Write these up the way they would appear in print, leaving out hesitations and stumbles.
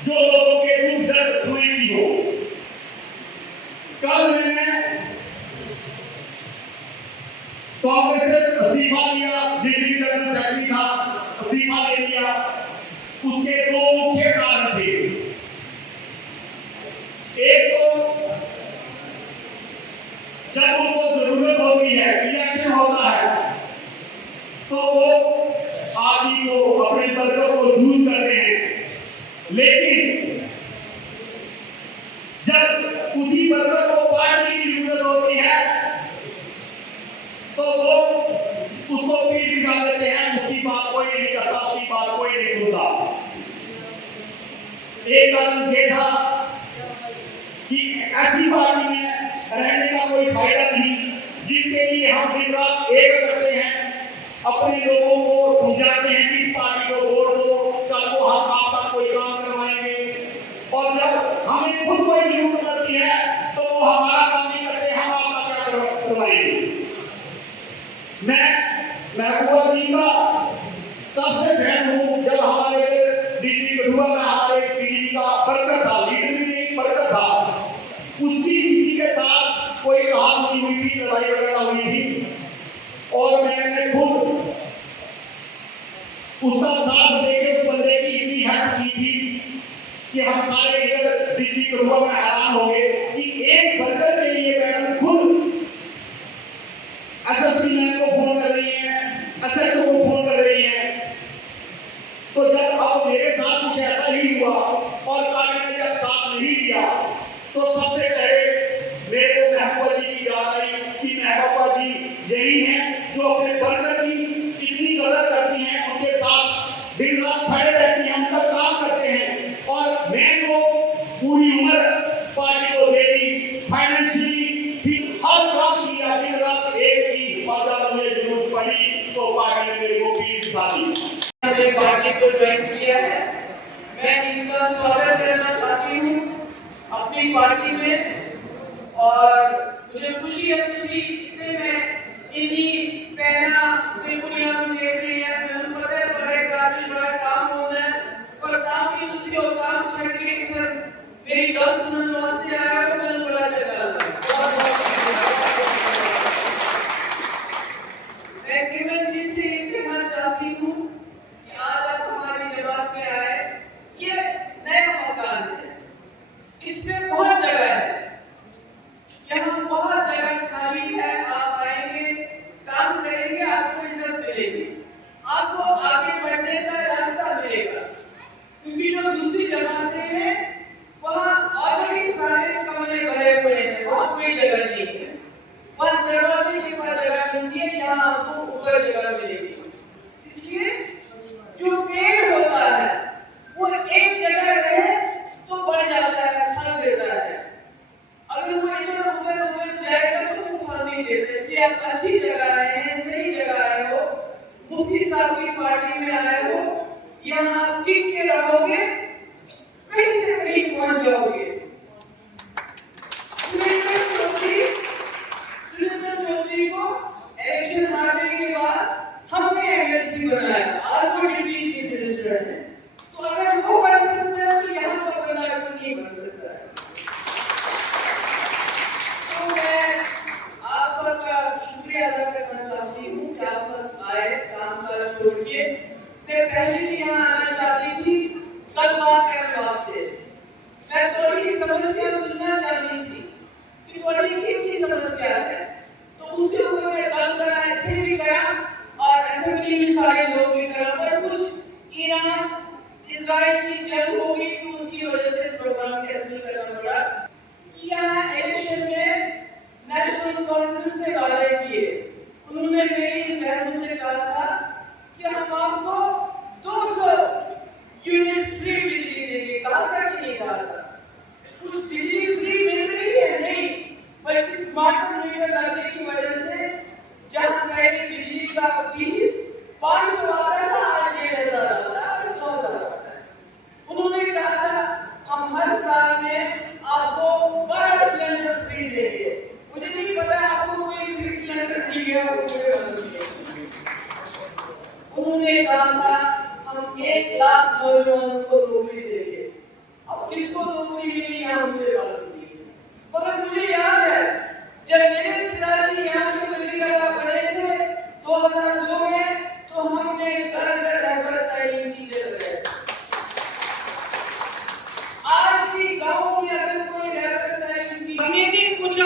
जो लोगों के दुख दर्द सुनेगी हो। कल मैंने कांग्रेस से इस्तीफा दिया, दिल्ली जनरल सेक्रेटरी था, इस्तीफा दे दिया। उसके दो मुख्य कारण थे। एक तो जब उनको जरूरत होती है, इलेक्शन होता है, तो वो आदमी को अपने पदों को यूज करते हैं, लेकिन जब उसी पदों को पार्टी की जरूरत होती है तो वो उसको पीठ दिखा देते हैं, उसकी बात कोई नहीं करता, उसकी बात कोई नहीं सुनता। एक कारण ये था कि ऐसी पार्टी में रहने का कोई फायदा नहीं जिसके लिए हम दिन रात एक करते हैं, अपने लोगों को समझाते हैं कि इस पार्टी को वोट दो, कल को हम आपका कोई काम करवाएंगे। और जब हमें खुद कोई जरूरत पड़ती है तो वो हमारा काम नहीं करते, हम आपका क्या करवाएंगे। मैं महबूबा जी का तब से फैन हूँ जब हमारे डिस्ट्रिक्ट कठुआ में हमारे पीडीपी का वर्कर था, लीडर भी नहीं वर्कर था, उसकी किसी के साथ कोई कहानी हुई थी, लड़ाई वगैरह हुई थी, और मैंने खुद उसका साथ देके उस बंदे की इतनी हेल्प की थी कि हम सारे इधर डिस्ट्रिक्ट कठुआ में हैरान हो गए कि एक वर्कर के लिए मैडम खुद एसएसपी मैम को फोन कर रही है, एसएचओ को फोन कर रही है। तो जब अब मेरे साथ कुछ ऐसा ही हुआ और पार्टी ने जब साथ नहीं दिया तो सबसे पहले मेरे को महबूबा जी की याद आई कि महबूबा जी यही हैं जो अपने वर्कर की इतनी कदर करती हैं, उनके साथ दिन रात खड़े रहती हैं, उनका काम करते हैं। और मैं तो पूरी उम्र पार्टी को दे दी, फाइनेंशियली हर काम किया, दिन रात एक की, और जब मुझे जरूरत पड़ी तो पार्टी ने मेरे को पीठ दिखा दी। मैंने पार्टी को ज्वाइन किया है। मैं इनका स्वागत करना चाहती हूँ अपनी पार्टी में, और मुझे खुशी है किसी इतने में इन्हीं पहला दुनिया में देख रही है। मुझे पता है बड़े काफी बड़ा काम होना है, पर काम की खुशी और काम छोड़ के इधर मेरी गल सुनने वास्ते आया हूँ। मुझे बड़ा अच्छा लगा। मैं केवल जी से कहना चाहती हूँ कि आज आप हमारी जमात में आए, ये नया मकान है, इसमें बहुत जगह है, यहाँ बहुत जगह खाली है,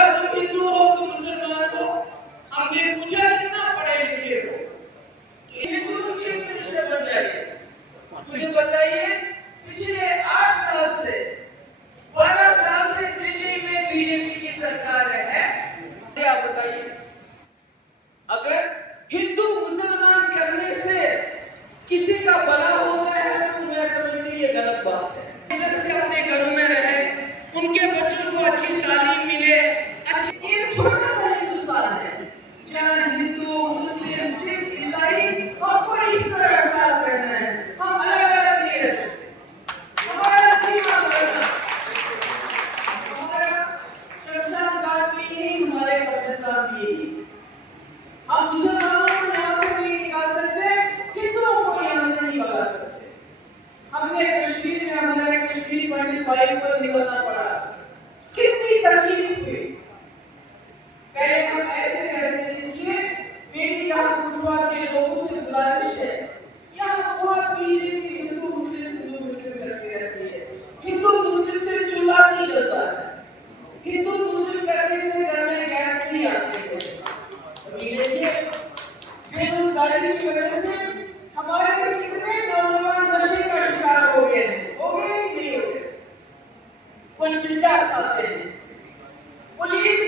अच्छा तुम हिंदू हो तुम मुसलमान हो, हमने पूछा कितना पढ़े लिखे हो, हिंदू चीफ मिनिस्टर बन जाइए। मुझे बताइए पिछले 8 साल से 12 साल से दिल्ली में बीजेपी की सरकार है, क्या बताइए? अगर हिंदू मुसलमान करने से किसी का भला हो गया है तो मैं समझती ये गलत बात है। इज्जत से अपने घरों में रहे, उनके बच्चों को अच्छी तालीम मिले। एक छोटा सा हिंदुस्तान है जहाँ हिंदू मुस्लिम सिख ईसाई हमको इस तरह साथ रहना है, हम अलग अलग नहीं रह सकते। हमारा जीवन बदलना, हमारा शमशान घाट भी यही, हमारे कब्रिस्तान भी यही। हम मुसलमानों को यहाँ से नहीं निकाल सकते, हिंदुओं को यहाँ से नहीं निकाल सकते। हमने कश्मीर में हमारे कश्मीरी पंडित भाई को निकलना पड़ा, कितनी तकलीफ हुई। पहले हम ऐसे रहते थे, इसलिए मेरी यहाँ गुरुद्वार के लोगों से गुजारिश है, यहाँ बहुत बीजेपी हिंदू मुस्लिम करती रहती है। हिंदू मुस्लिम से चूल्हा नहीं जलता है, हिंदू मुस्लिम करने से घर में गैस नहीं आती है। बेरोजगारी की वजह से हमारे कितने नौजवान नशे का शिकार हो गए हैं, हो गए कि नहीं हो गए? कोई चिंता खाते हैं, पुलिस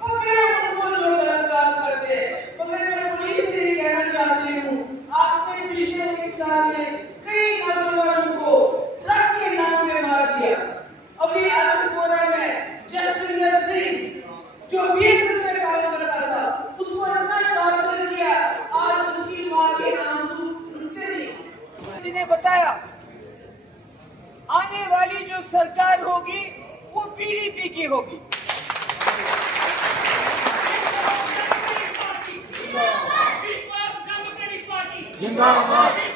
पकड़े उनको जो गलत काम करते हैं। मगर मैं पुलिस से ये कहना चाहती हूँ, आपने पिछले 1 साल में कई नौजवानों को ड्रग के नाम पे मार दिया। अभी आजमोरा में जसविंदर सिंह जो BSF में काम करता था, उसको इतना टॉर्चर किया, आज उसकी मां के आंसू रुकते नहीं। जिन्हें बताया आने वाली जो सरकार होगी वो PDP की होगी। जिंदाबाद।